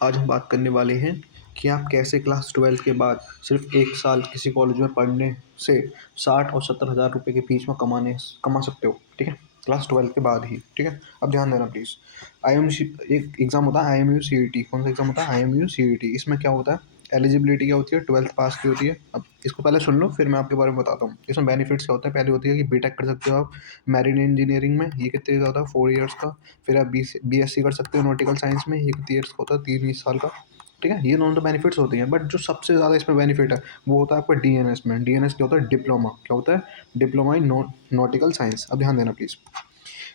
आज हम बात करने वाले हैं कि आप कैसे क्लास 12 के बाद सिर्फ 1 साल किसी कॉलेज में पढ़ने से 60 और 70 हज़ार रुपये के बीच में कमा सकते हो, ठीक है? क्लास 12 के बाद ही, ठीक है? अब ध्यान देना प्लीज़। आईएमसी एक एग्ज़ाम होता है आईएमयू सीईटी। कौन सा एग्ज़ाम होता है? IMU CET. इसमें क्या होता है? एलिजिबिलिटी क्या होती है? 12th पास की होती है। अब इसको पहले सुन लो, फिर मैं आपके बारे में बताता हूँ। इसमें बेनिफिट्स क्या होते हैं? पहले होती है कि बीटेक कर सकते हो आप मैरीन इंजीनियरिंग में, ये कितने का होता है? 4 इयर्स का। फिर आप बीएससी कर सकते हो नॉटिकल साइंस में, ये कितने इयर्स का होता है? 3 साल का, ठीक है? ये दोनों तो बेनिफिट्स होते हैं, बट जो सबसे ज़्यादा इसमें बेनिफिट है वो होता है आपका डीएनएस में। डीएनएस क्या होता है? डिप्लोमा। क्या होता है? Diploma in nautical science. अब ध्यान देना प्लीज़।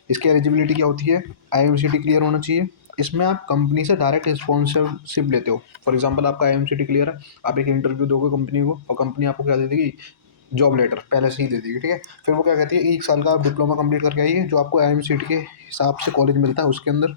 इसकी एलिजिबिलिटी क्या होती है? आईएमसीटी क्लियर होना चाहिए। इसमें आप कंपनी से डायरेक्ट स्पॉन्सरशिप लेते हो। फॉर एग्जांपल आपका आईएमसीटी क्लियर है, आप एक इंटरव्यू दोगे कंपनी को और कंपनी आपको क्या दे देगी? जॉब लेटर पहले से ही दे देगी, ठीक है? फिर वो क्या कहती है, 1 साल का आप डिप्लोमा कंप्लीट करके आइए, जो आपको आईएमसीटी के हिसाब से कॉलेज मिलता है उसके अंदर।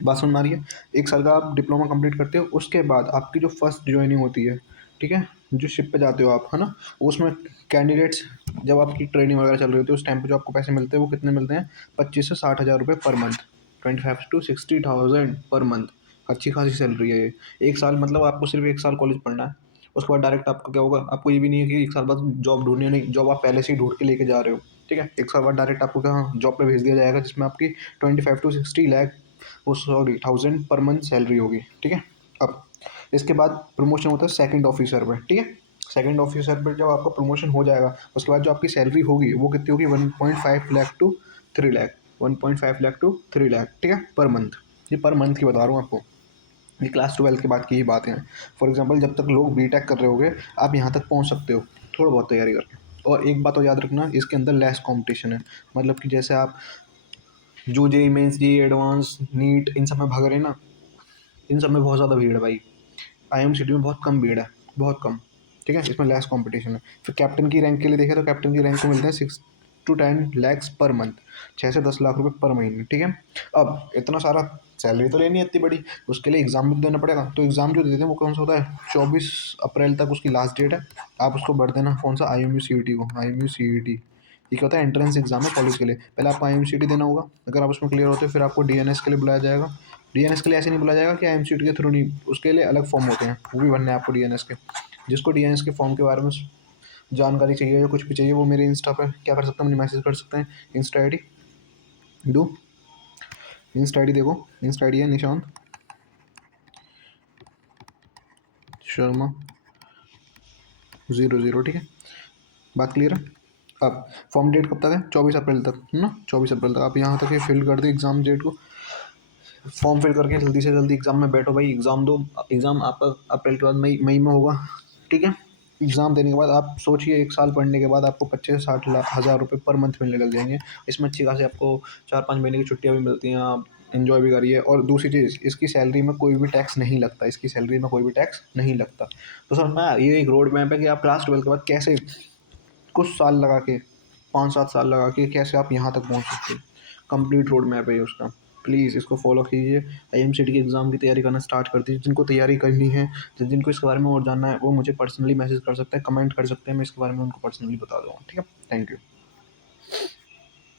बात सुन मारिए। 1 साल का आप डिप्लोमा कंप्लीट करते हो, उसके बाद आपकी जो फर्स्ट जॉइनिंग होती है, ठीक है? जो शिप पे जाते हो आप, है ना? उसमें कैंडिडेट्स, जब आपकी ट्रेनिंग वगैरह चल रही होती है उस टाइम पे जो आपको पैसे मिलते हैं वो कितने मिलते हैं? 25 से 60 हज़ार रुपये per month. 25 to 60,000 per month. अच्छी खासी सैलरी है ये। 1 साल मतलब आपको सिर्फ 1 साल कॉलेज पढ़ना है। उसके बाद डायरेक्ट आपका क्या होगा? आपको ये भी नहीं है कि 1 साल बाद जॉब ढूंढनी है, नहीं, जॉब आप पहले से ही ढूंढ के लेके जा रहे हो, ठीक है? 1 साल बाद डायरेक्ट आपको क्या जॉब पे भेज दिया जाएगा, जिसमें आपकी 25 to 60 लाख, वो सॉरी 1000 पर मंथ सैलरी होगी, ठीक है? अब इसके बाद प्रमोशन होता है सेकंड ऑफिसर में, ठीक है? सेकंड ऑफिसर पर जब आपका प्रमोशन हो जाएगा, उसके बाद जो आपकी सैलरी होगी वो कितनी होगी? 1.5 लाख टू 3 लाख। 1.5 लाख टू 3 लाख, ठीक है? Per month. ये पर मंथ की बता रहा हूँ आपको। ये क्लास 12 के बाद की ही बातें हैं। फॉर एग्जांपल जब तक लोग बीटेक कर रहे होंगे, आप यहाँ तक पहुँच सकते हो थोड़ा बहुत तैयारी करके। और एक बात और याद रखना, इसके अंदर लेस कंपटीशन है। मतलब कि जैसे आप जो JEE mains, JEE advanced, NEET, इन सब में भाग रहे हैं ना, इन सब में बहुत ज़्यादा भीड़ है भाई। आईएमसीटी में बहुत कम भीड़ है, बहुत कम, ठीक है? इसमें लेस कंपटीशन है। फिर कैप्टन की रैंक के लिए देखें तो कैप्टन की रैंक को मिलते हैं 6 to 10 लैक्स पर मंथ। 6 से 10 लाख रुपए पर महीने, ठीक है? अब इतना सारा सैलरी तो लेनी है इतनी बड़ी, उसके लिए एग्जाम भी देना पड़ेगा। तो एग्जाम जो देते हैं वो कौन सा होता है? 24 अप्रैल तक उसकी लास्ट डेट है। आप उसको भर देना, कौन सा? आईएमयू सीईटी को। आईएमयू सीईटी ये क्या होता है? एंट्रेंस एग्जाम है कॉलेज के लिए। पहले आपको आईएमसीटी देना होगा, अगर आप उसमें क्लियर होते हैं फिर आपको डीएनएस के लिए बुलाया जाएगा। डीएनएस के लिए ऐसे नहीं बुलाया जाएगा कि आईएमसीटी के थ्रू, नहीं, उसके लिए अलग फॉर्म होते हैं, वो भी भरने हैं आपको डीएनएस के। जिसको डीएनएस के फॉर्म के बारे में जानकारी चाहिए या कुछ भी चाहिए, वो मेरे इंस्टा पर क्या कर सकते हैं? मुझे मैसेज कर सकते हैं। Insta I D do Insta I D देखो, इंस्टा आई डी है निशांत शर्मा 00, ठीक है? बात क्लियर है? अब फॉर्म डेट कब तक है? 24 अप्रैल तक, है ना? 24 अप्रैल तक आप यहाँ तक ये फिल कर दे एग्जाम डेट को। फॉर्म फिल करके जल्दी से जल्दी एग्जाम में बैठो भाई, एग्जाम दो। एग्जाम आपका अप्रैल के बाद मई मई में होगा, ठीक है? एग्जाम देने के बाद आप सोचिए, 1 साल पढ़ने के बाद आपको 25 से 60 लाख हज़ार रुपये पर मंथ मिलने लग जाएंगे। इसमें अच्छी खासी आपको 4-5 महीने की छुट्टियाँ भी मिलती हैं, आप इन्जॉय भी करिए। और दूसरी चीज़, इसकी सैलरी में कोई भी टैक्स नहीं लगता, इसकी सैलरी में कोई भी टैक्स नहीं लगता। तो समझ में आया? ये एक रोड मैप है कि आप क्लास 12 के बाद कैसे कुछ साल लगा के, 5-7 साल लगा के कैसे आप यहाँ तक पहुँच सकते हो। कंप्लीट रोड मैप है ये उसका। प्लीज़ इसको फॉलो कीजिए। आईएमसीटी की एग्ज़ाम की तैयारी करना स्टार्ट कर दीजिए। जिनको तैयारी करनी है, जिनको इसके बारे में और जानना है, वो मुझे पर्सनली मैसेज कर सकते हैं, कमेंट कर सकते हैं, मैं इसके बारे में उनको पर्सनली बता दूँगा, ठीक है? Thank you.